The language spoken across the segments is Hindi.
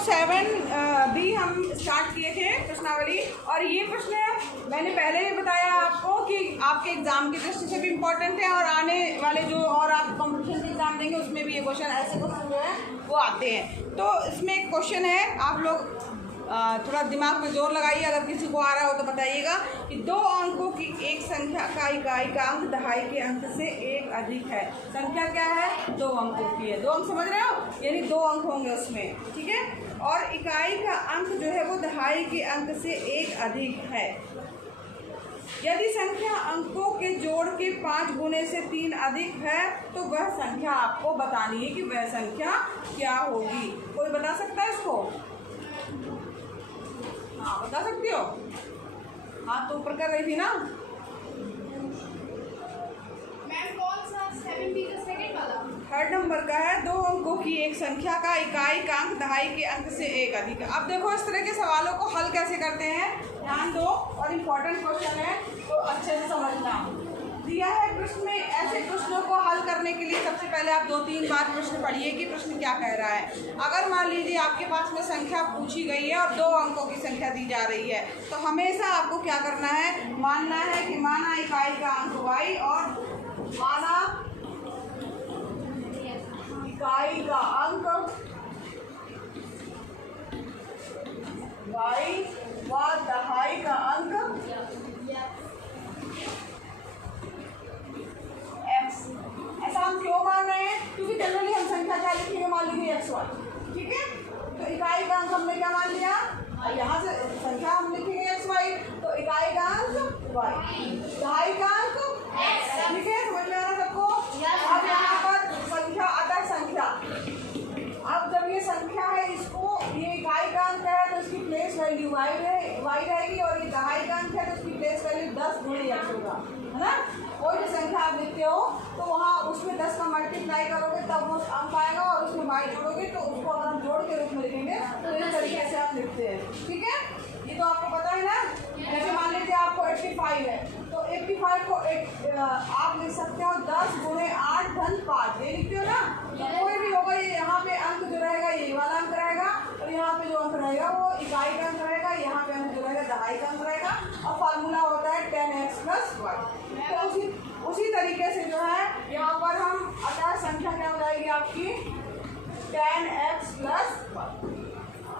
7 भी हम स्टार्ट किए थे प्रश्नावली, और ये प्रश्न मैंने पहले ही बताया आपको कि आपके एग्जाम की दृष्टि से भी इम्पोर्टेंट है, और आने वाले जो और आप कॉम्पिटिशन के एग्जाम देंगे उसमें भी ये क्वेश्चन, ऐसे क्वेश्चन जो है वो आते हैं। तो इसमें एक क्वेश्चन है, आप लोग थोड़ा दिमाग में जोर लगाइए, अगर किसी को आ रहा हो तो बताइएगा कि 2 अंकों की एक संख्या का इकाई का अंक दहाई के अंक से 1 अधिक है। संख्या क्या है? 2 अंकों की है। 2 अंक समझ रहे हो, यानी 2 अंक होंगे उसमें, ठीक है। और इकाई का अंक जो है वो दहाई के अंक से 1 अधिक है। यदि संख्या अंकों के जोड़ के 5 गुने से 3 अधिक है तो वह संख्या आपको बतानी है कि वह संख्या क्या होगी। कोई बता सकता है इसको? हाँ, बता सकती हो? हाथ तो ऊपर कर रही थी ना मैम। कौन सा 7B का सेकंड वाला? 3rd नंबर का है। 2 अंकों की एक संख्या का इकाई का अंक दहाई के अंक से 1 अधिक है। अब देखो इस तरह के सवालों को हल कैसे करते हैं, ध्यान दो, और इम्पोर्टेंट क्वेश्चन है तो अच्छे से समझना। दिया है प्रश्न में, ऐसे प्रश्नों को हल करने के लिए सबसे पहले आप 2-3 बार प्रश्न पढ़िए कि प्रश्न क्या कह रहा है। अगर मान लीजिए आपके पास में संख्या पूछी गई है और 2 अंकों की संख्या दी जा रही है, तो हमेशा आपको क्या करना है, मानना है कि माना इकाई का अंक y और माना इकाई का अंक y व दहाई का अंक ऐसा हम क्यों मान रहे हैं? क्योंकि जनरली हम संख्या क्या लिखेंगे, मान लीजिए xy, ठीक है। तो इकाई का अंक हमने क्या मान लिया, यहाँ से संख्या हम लिखेंगे xy, तो इकाई का अंक y, दहाई का अंक x, ठीक है। समझ में आ रहा सबको? अब यहाँ पर संख्या, अतः संख्या, अब जब ये संख्या है, इसको ये इकाई का अंक है तो इसकी प्लेस वैल्यू y रहेगी, और ये दहाई का अंक है तो इसकी प्लेस वैल्यू 10 गुणे x होगा, है ना। कोई भी संख्या आप लिखते हो तो वहाँ उसमें 10 का मल्टीप्लाई करोगे तब वो अंक आएगा, और उसमें y जोड़ोगे तो उसको अगर हम जोड़ के रूप में लिखेंगे तो इस तरीके से हम लिखते हैं, ठीक है। ये तो आपको पता है ना। जैसे मान लीजिए आपको 85 है तो 85 को आप लिख सकते हो 10 गुणे 8 धन 5, ये लिखते हो ना। तो कोई भी होगा, ये यहाँ पे अंक जो रहेगा ये वाला अंक रहेगा, और यहाँ पे जो अंक रहेगा वो इकाई का अंक रहेगा, यहाँ पे अंक जो रहेगा दहाई का अंक रहेगा, और फार्मूला होता है 10x + y। तो उसी तरीके से जो है यहाँ पर हम अतः संख्या क्या हो जाएगी आपकी 10x + y,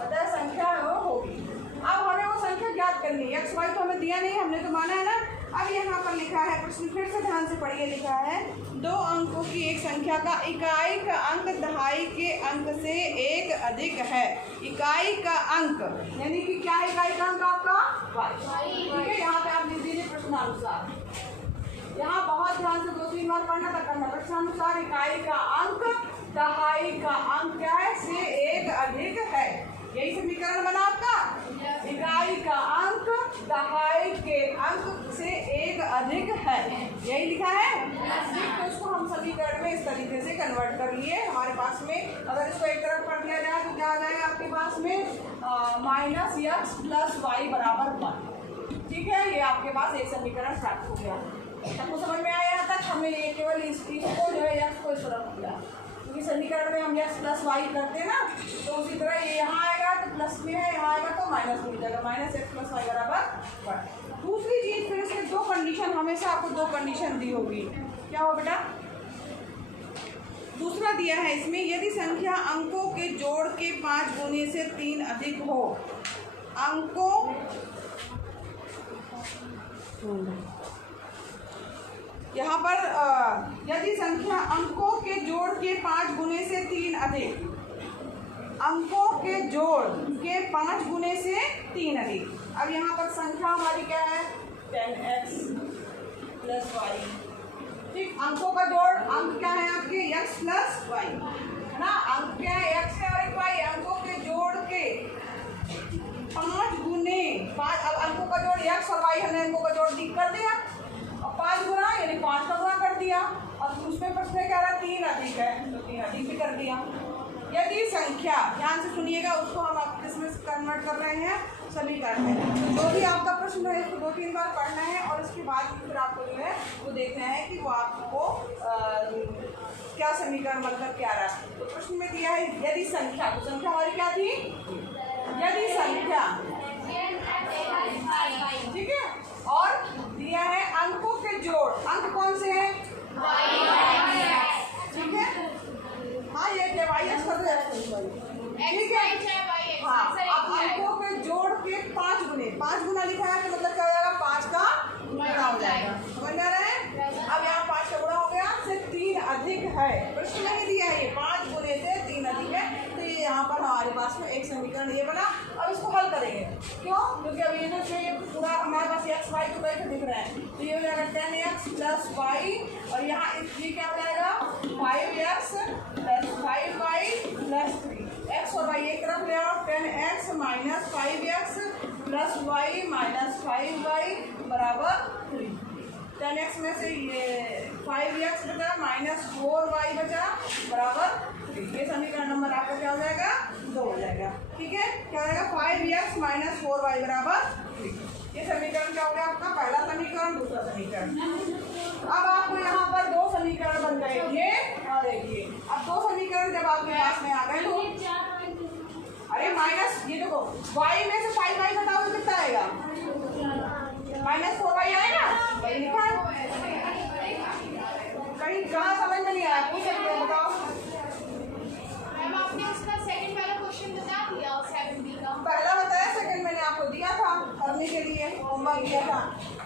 अतः संख्या वो होगी। अब हमें वो संख्या ज्ञात करनी है, x y तो हमें दिया नहीं, हमने तो माना है ना। अब यहाँ पर लिखा है प्रश्न, फिर से ध्यान से पढ़िए, लिखा है 2 अंकों की एक संख्या का इकाई का अंक दहाई के अंक से 1 अधिक है। इकाई का अंक यानी कि क्या है इकाई का अंक आपका y, ठीक है। यहाँ पे आप लिख दीजिए प्रश्नानुसार, यहाँ बहुत ध्यान से 2-3 बार पढ़ना तक करना। प्रश्नानुसार इकाई का अंक दहाई का अंक क्या है, से 1 अधिक है। यही समीकरण बना आपका, इकाई का अंक दहाई के अंक से 1 अधिक है, यही लिखा है। तो इसको हम समीकरण में इस तरीके से कन्वर्ट कर लिए। हमारे पास में अगर इसको एक तरफ कर दिया जाए तो क्या आ जाएगा आपके पास में -x + y = 1, ठीक है। ये आपके पास एक समीकरण प्राप्त हो गया। सबको समझ में आया? तक हमने ये केवल इसको जो है x को इस तरफ किया, क्योंकि समीकरण में हम x + y करते हैं ना, तो उसी तरह ये यहाँ आएगा तो प्लस में है, यहाँ आएगा तो माइनस में हो जाएगा, -x + y = 1। दूसरी चीज़, फिर इसमें 2 कंडीशन, हमेशा आपको 2 कंडीशन दी होगी। क्या हो बेटा? दूसरा दिया है इसमें, यदि संख्या अंकों के जोड़ के 5 गुने से 3 अधिक हो, अंकों यहाँ पर यदि संख्या अंकों के जोड़ के 5 गुने से 3 अधिक, अंकों के जोड़ के 5 गुने से 3 अधिक। अब यहाँ पर संख्या हमारी क्या है 10x + y, ठीक। अंकों का जोड़, अंक क्या है आपके x + y, है ना। अंक क्या है, x है और एक y। अंकों के जोड़ के 5 गुने 5, अब अंकों का जोड़ x और y, हमने अंकों का जोड़ कर दिया, और 5 गुना यानी 5 का गुना कर दिया, और उसमें प्रश्न कह रहा है 3 अधिक है तो 3 अधिक भी कर दिया। यदि संख्या, ध्यान से सुनिएगा, उसको हम आप किसमें कन्वर्ट कर रहे हैं, समीकरण में। जो भी आपका प्रश्न है इसको 2-3 बार पढ़ना है, और उसके बाद फिर आपको जो है वो देखना है कि वो आपको क्या समीकरण बनकर क्या रहा। तो प्रश्न में दिया है यदि संख्या, तो संख्या हमारी क्या थी ठीक है। हाँ, अब अंकों के जोड़ के 5 गुना लिखा है तो मतलब क्या हो जाएगा, 5 का गुणा हो जाएगा। समझ में आ रहा है? अब यहाँ 5 का गुणा हो गया, से 3 अधिक है, प्रश्न में ही दिया है ये 5 गुने से 3 अधिक है, तो ये यहाँ पर हमारे पास में एक समीकरण ये बना। अब इसको हल करेंगे, क्यों? क्योंकि अब ये जो ये पूरा हमारे पास एक्स वाई को कहीं दिख रहा है, तो ये हो जाएगा 10x प्लस वाई, और यहाँ ये क्या हो जाएगा 5x plus 5y plus 3। X और वाई एक तरफ ले आओ, 10x minus 5x plus Y minus 5y बराबर 3। 10x में से ये 5x बचा माइनस 4y बचा बराबर 3। ये समीकरण नंबर आपका क्या हो जाएगा, 2 हो जाएगा। ठीक है, क्या हो जाएगा 5x माइनस 4y बराबर 3। ये समीकरण क्या हो गया आपका, पहला समीकरण, दूसरा समीकरण। अब आपको यहाँ पर 2 समीकरण बन गए, ये और ये। अब 2 समीकरण जब आपके पास में आ गए तो अरे माइनस, ये देखो y में से 5y घटाओ तो कितना आएगा, माइनस 4y आएगा, वही लिखा है। कहीं कहाँ समझ में नहीं आया, पूछ सकते हैं, बताओ। मैम आपने उसका सेकंड वाला क्वेश्चन बता दिया, 7B का पहला बताया, सेकंड मैंने आपको दिया था करने के लिए, होमवर्क दिया था।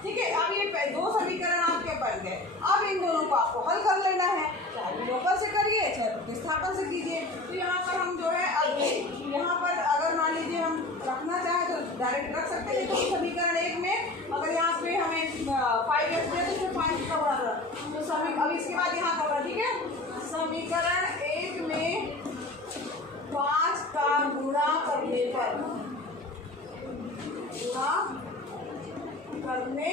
ठीक है, अब ये 2 समीकरण आपके बन गए। अब इन दोनों को आपको हल कर लेना है, चाहे विलोपन से करिए चाहे प्रतिस्थापन से कीजिए। तो यहाँ पर हम जो है यहाँ पर अगर मान लीजिए हम रखना चाहें तो डायरेक्ट रख सकते हैं, तो समीकरण 1 में अगर यहाँ पे हमें 5x दे तो 5 का गुणा करो, तो अब इसके बाद यहाँ करना। ठीक है, समीकरण 1 में 5 का गुणा करने पर, गुणा करने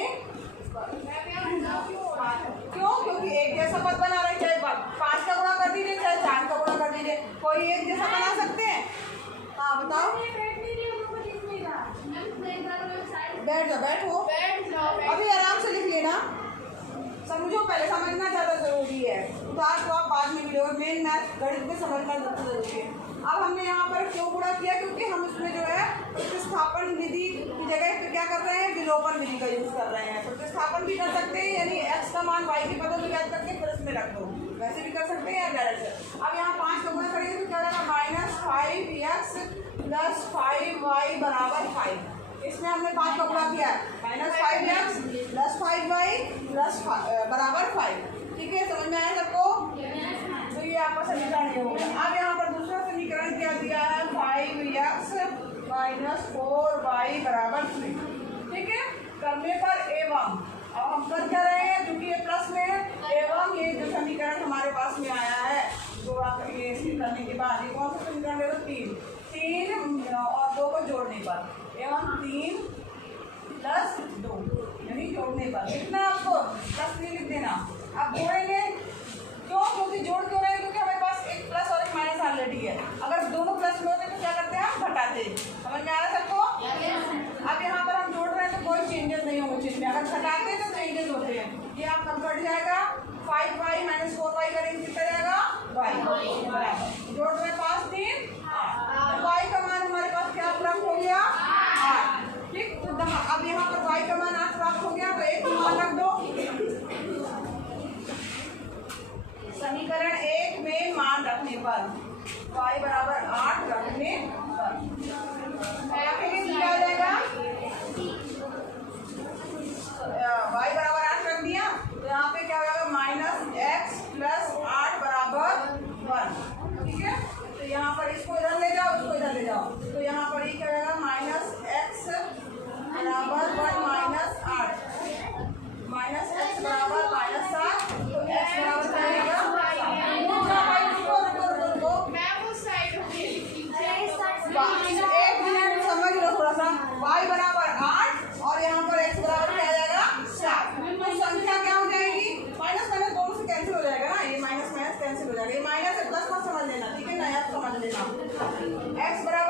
क्यों, क्योंकि एक जैसा पद बना रहे, चाहे 5 का गुणा कर दीजिए चाहे 4 का गुणा कर दीजिए, कोई एक जैसा बना सकते हैं। हाँ बताओ, बैठ जाओ, बैठो, अभी आराम से लिख लेना, समझो, पहले समझना ज़्यादा जरूरी है, उतार तो आप बाद में भी लोगे, मेन मैथ गणित में समझना ज़्यादा जरूरी है। अब हमने यहाँ पर क्यों गुणा किया, क्योंकि हम इसमें जो है प्रतिस्थापन विधि की जगह पे क्या कर रहे हैं, विलोपन विधि का यूज कर रहे हैं। प्रतिस्थापन भी कर सकते हैं, यानी x का मान y के बदल में याद करके प्लस में रख दो, वैसे भी कर सकते हैं या डायरेक्ट। अब यहाँ 5 का गुणा करेंगे तो क्या होगा, माइनस 5x प्लस 5y बराबर 5। इसमें हमने 5 का गुणा किया, minus 5x plus 5y plus बराबर 5। ठीक है, समझ में आया सबको? तो ये आपका समीकरण ये हो गया। अब यहाँ पर दूसरा समीकरण क्या दिया है, 5x माइनस 4y बराबर 3। ठीक है, करने पर एवं, अब हम कर क्या रहे हैं, क्योंकि ये प्लस में है, एवं ये जो समीकरण हमारे पास में आया है, जो ये करने के बाद ये कौन सा समीकरण है, 3 और 2 को जोड़ने पर, एवं 3 प्लस 2 यानी जोड़ने पर लिखना, आपको प्लस नहीं लिख देना। अब जोड़ेंगे क्यों, क्योंकि जोड़ क्यों रहे हैं, क्योंकि हमारे पास एक प्लस और एक माइनस ऑलरेडी है। अगर दोनों प्लस में होते तो क्या करते हैं, हम घटाते। समझ में आ रहा है सबको? अब यहाँ पर हम जोड़ रहे हैं तो कोई चेंजेस नहीं होंगे चीज में, अगर घटाते हैं तो चेंजेस होते हैं। ये आपका कट जाएगा, 5y माइनस 4y करेंगे कितना जाएगा, y बराबर, जोड़ रहे 5 3 8, y का मान हमारे पास क्या प्राप्त हो गया, 8। ठीक, तो अब यहाँ पर y का मान 8 प्राप्त हो गया, तो एक मान रख दो। समीकरण 1 में मान रखने पर, y बराबर 8 रखने पर क्या आ जाएगा, y बराबर 8 रख दिया, तो यहाँ पे क्या हो जाएगा, माइनस x प्लस 8 बराबर 1। ठीक है, तो यहाँ पर इसको इधर ले जाओ, इसको इधर ले जाओ, तो यहाँ पर ये क्या हो जाएगा, माइनस x बराबर 1 माइनस 8, माइनस x बराबर माइनस 7, तो x बराबर क्या आएगा, एक मिनट समझ लो थोड़ा सा, y बराबर 8 और यहाँ पर x बराबर क्या आ जाएगा, 7। तो संख्या क्या हो जाएगी, माइनस माइनस दोनों से कैंसिल हो जाएगा ना, ये माइनस माइनस कैंसिल हो जाएगा, ये माइनस है प्लस मत समझ लेना, ठीक है ना, समझ लेना। x बराबर